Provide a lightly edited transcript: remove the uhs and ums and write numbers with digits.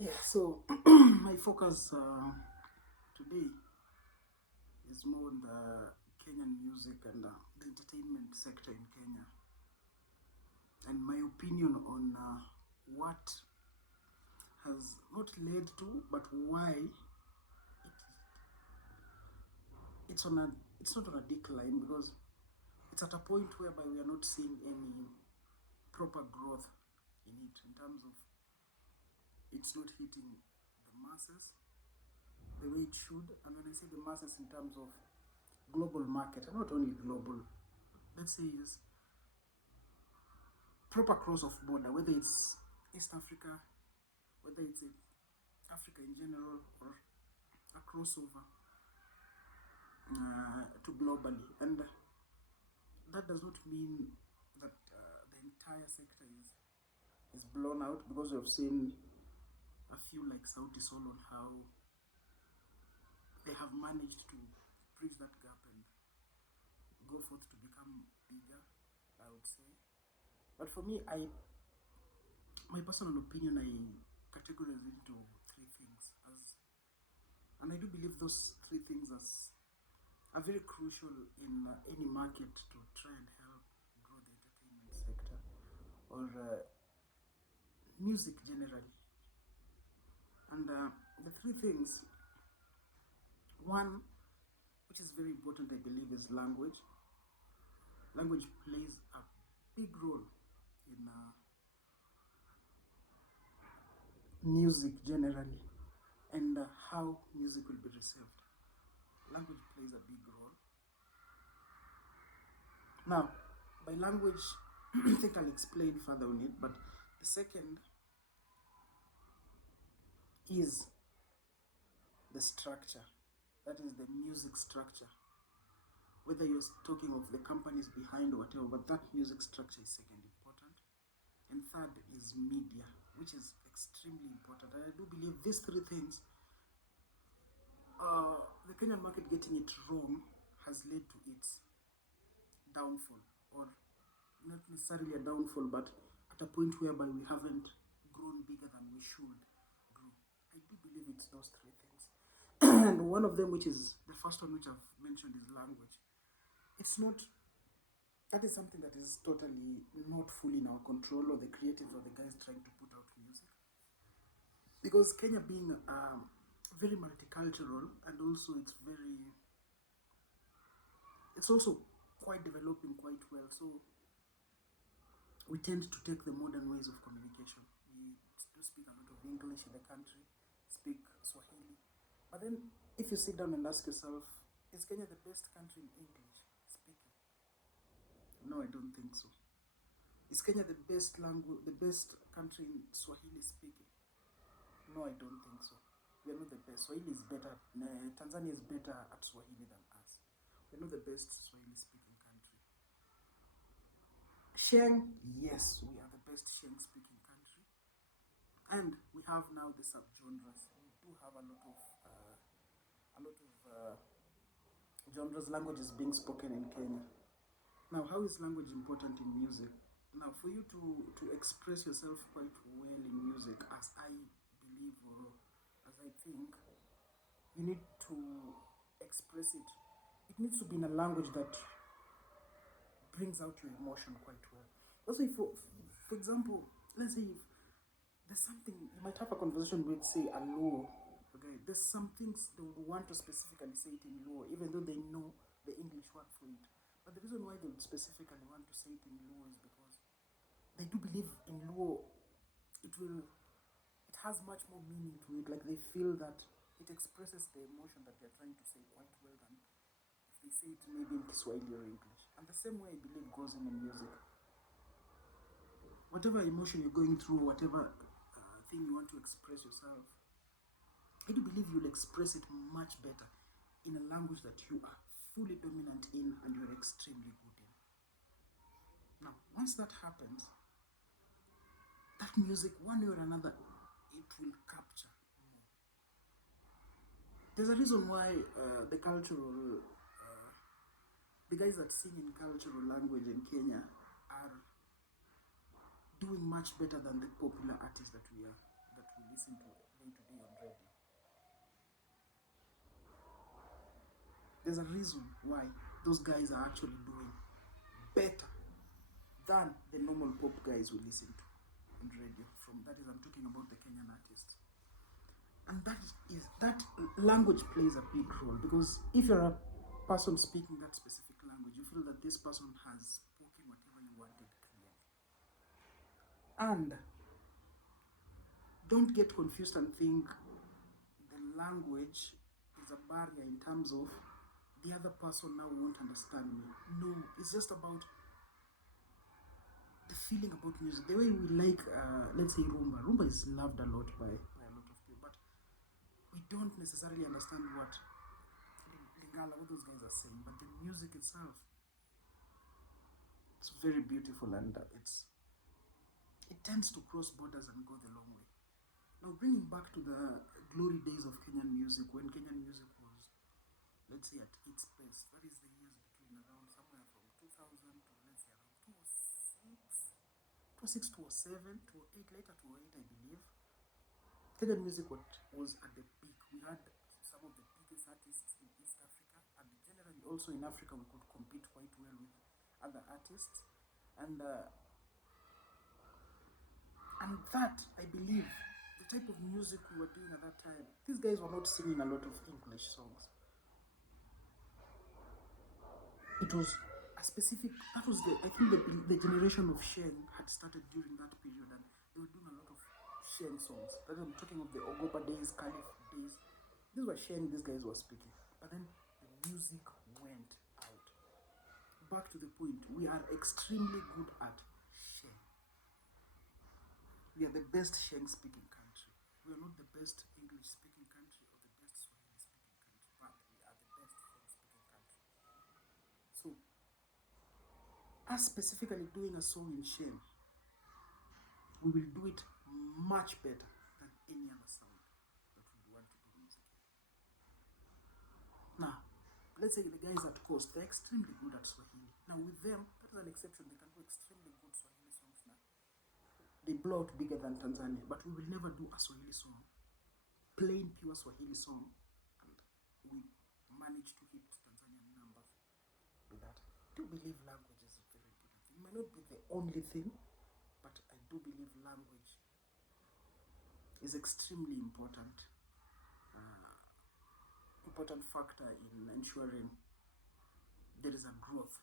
Yeah, so my focus today is more on the Kenyan music and the entertainment sector in Kenya, and my opinion on what has not led to, but why it's on a it's not on a decline, because it's at a point whereby we are not seeing any proper growth in it, in terms of it's not hitting the masses the way it should. And when I say the masses, in terms of global market, and not only global, let's say is proper cross of border, whether it's East Africa, whether it's in Africa in general, or a crossover to globally. And that does not mean that the entire sector is blown out, because we've seen a few like Saudi Sol on how they have managed to bridge that gap and go forth to become bigger, I would say. But for me, my personal opinion, I categorize into three things, and I do believe those three things are very crucial in any market to try and help grow the entertainment sector, or music generally. And the three things, one, which is very important, I believe, is language. Language plays a big role in music generally, and how music will be received. Language plays a big role. Now, by language, I think I'll explain further on it, but the second is the structure. That is the music structure. Whether you're talking of the companies behind or whatever, but that music structure is second important. And third is media, which is extremely important. And I do believe these three things, the Kenyan market getting it wrong has led to its downfall, or not necessarily a downfall, but at a point whereby we haven't grown bigger than we should grow. I do believe it's those three things. And one of them, which is the first one, which I've mentioned, is language. It's not, that is something that is totally not fully in our control, or the creatives or the guys trying to put out music. Because Kenya being very multicultural, and also it's also quite developing quite well. So we tend to take the modern ways of communication. We do speak a lot of English in the country, speak Swahili. But then if you sit down and ask yourself, is Kenya the best country in English speaking? No, I don't think so. Is Kenya the best language, the best country in Swahili speaking? No, I don't think so. We are not the best. Swahili is better. Tanzania is better at Swahili than us. We're not the best Swahili speaking country. Sheng, yes, we are the best Sheng speaking country. And we have now the subgenres. We do have a lot of genres, languages being spoken in Kenya. Now, how is language important in music? Now, for you to express yourself quite well in music, as I believe, or as I think, you need to express it. It needs to be in a language that brings out your emotion quite well. Also, if, for example, let's say if there's something, you might have a conversation with, say, a Luo. Okay, there's some things they would want to specifically say it in Luo, even though they know the English word for it. But the reason why they would specifically want to say it in Luo is because they do believe in Luo, it has much more meaning to it. Like, they feel that it expresses the emotion that they're trying to say quite well than if they say it maybe in Kiswahili or English. And the same way I believe goes in music. Whatever emotion you're going through, whatever thing you want to express yourself, I do believe you'll express it much better in a language that you are fully dominant in and you're extremely good in. Now, once that happens, that music, one way or another, it will capture more. There's a reason why the guys that sing in cultural language in Kenya are doing much better than the popular artists that we listen to There's a reason why those guys are actually doing better than the normal pop guys we listen to on radio. From that is, I'm talking about the Kenyan artists. And that language plays a big role, because if you're a person speaking that specific language, you feel that this person has spoken whatever you wanted clearly. And don't get confused and think the language is a barrier in terms of the other person now won't understand me. No, it's just about the feeling about music. The way we like, let's say, rumba. Rumba is loved a lot by a lot of people, but we don't necessarily understand what Lingala, what those guys are saying. But the music itself, it's very beautiful, and it tends to cross borders and go the long way. Now, bringing back to the glory days of Kenyan music, when Kenyan music was, let's say, at its best, that is the years between around somewhere from 2000 to, let's say, around 2006, 2007, 2008, later 2008, I believe. Kenyan music was at the peak. We had some of the biggest artists in East Africa, and generally also in Africa, we could compete quite well with other artists. And that, I believe, the type of music we were doing at that time, these guys were not singing a lot of English songs. It was a specific, that was I think the generation of Sheng had started during that period, and they were doing a lot of Sheng songs. That I'm talking of the Ogopa days, Caliph days. These were Sheng these guys were speaking. But then the music went out. Back to the point, we are extremely good at Sheng. We are the best Sheng speaking country. We are not the best English speaking country or the best Swahili speaking country, but we are the best Sheng speaking country. So, us specifically doing a song in Sheng, we will do it much better than any other sound that would want to do music in. Now, let's say the guys at Coast, they're extremely good at Swahili. Now, with them, that is an exception. They can do extremely good Swahili songs now. They blow out bigger than Tanzania, but we will never do a Swahili song, plain pure Swahili song, and we manage to hit Tanzanian numbers with that. I do believe language is a very important thing. It might not be the only thing, but I do believe language is extremely important factor in ensuring there is a growth